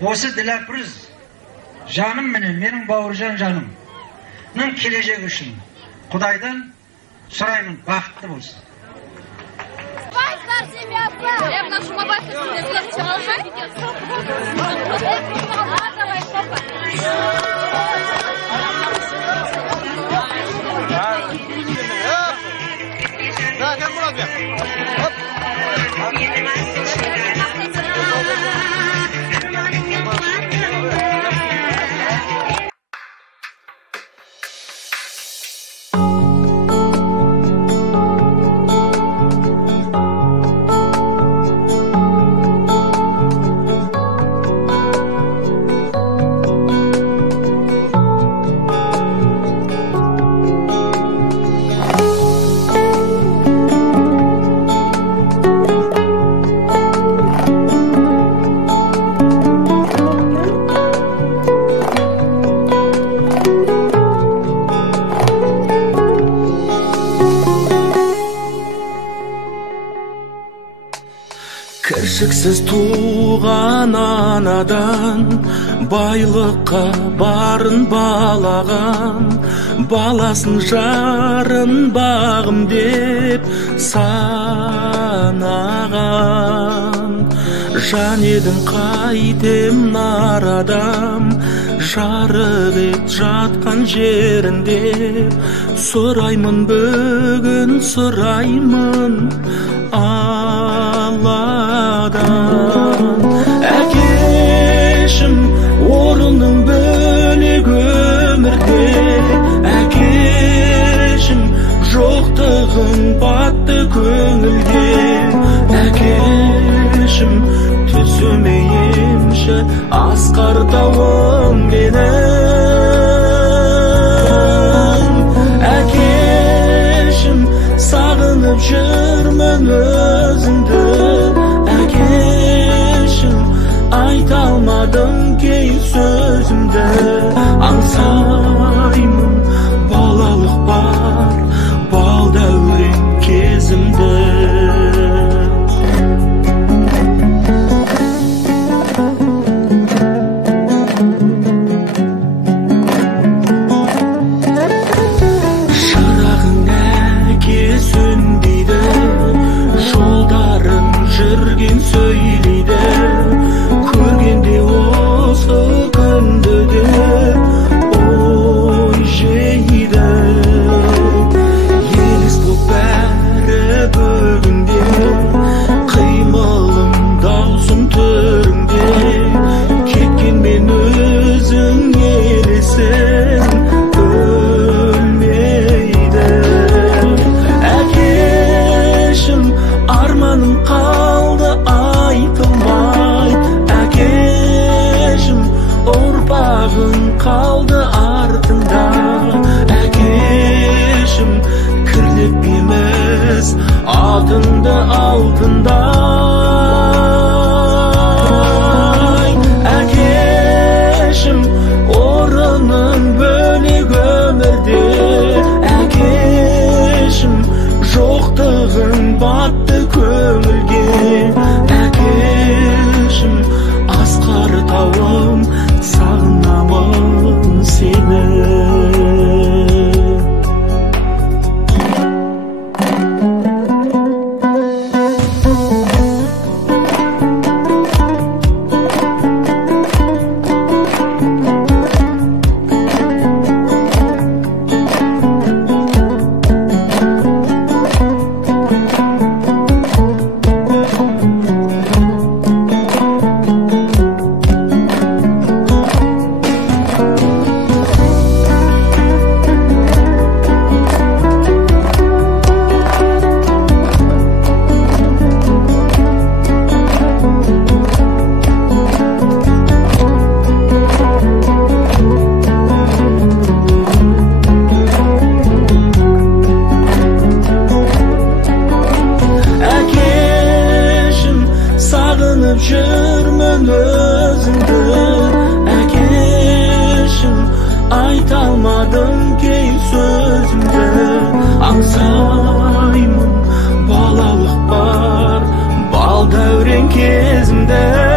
Осы Dilapiriz жаным менен менің бауыржан жанымның келешегі үшін Құдайдан сұраймын, бақытты болсын. Кіршіксіз туған анадан байлыққа барын балаған, баласын жарын бағым деп санаған. Жан едің қайтем нарадам, жарық ет жатқан жерінде. Сұраймын бүгін, сұраймын Алладан. Әкешім, орының бөлек өмірде. Әкешім, жоқтығың батты көңілге. Әкешім, түсіме емші асқар тауым менің. Әкешім, сағынып жүрмін өзіңді. Әкешім, айта алмадым кей сөзімді. Аңсаймын балалық бар, бал дәурен кезімді. Қалды артында. Әкешім, кірлеп емес алтынды алтындай. Әкешім, орының бөлек өмірде. Әкешім, жоқтығың батты көңілге. Әкешім, асқар тауым, сағынамын сені. Жүрмін өзіңді. Әкешім, айта алмадым кей сөзімді. Аңсаймын балалық бар, бал дәурен кезімді.